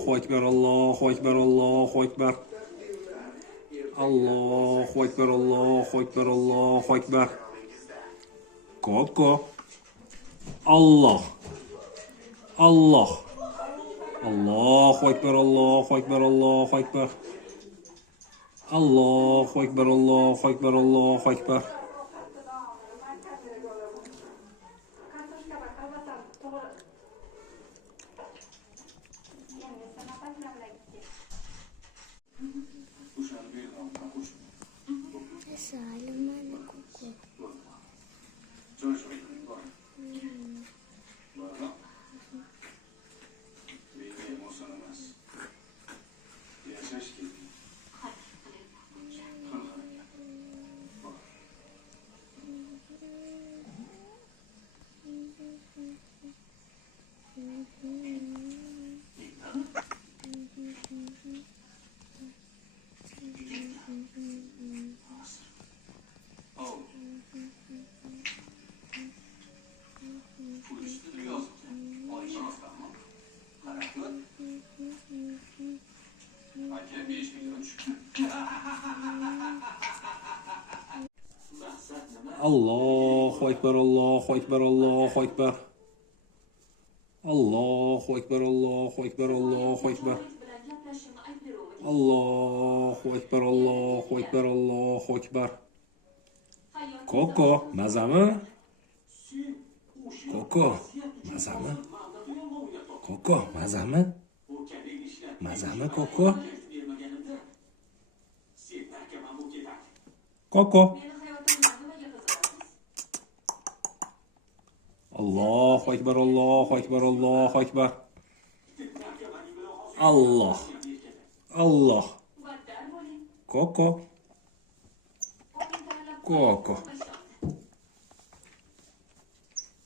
Allohu akbar, Allohu akbar, Allohu akbar. Allohu akbar, Allohu akbar, Allohu akbar. Koko. Allah. Allah. Allohu akbar, Allohu akbar, Allohu akbar. Allohu akbar, Allohu akbar, Allohu akbar. Allohu akbar, Allohu akbar, Allohu akbar. Allohu akbar, Allohu akbar, Allohu akbar. Allohu akbar, Allohu akbar, Allohu akbar. Koko, mazami? Koko, mazami? Koko, mazami? Mazami Koko? Koko. Allohu akbar, Allohu akbar, Allohu akbar. Allah. Allah. Koko. Koko.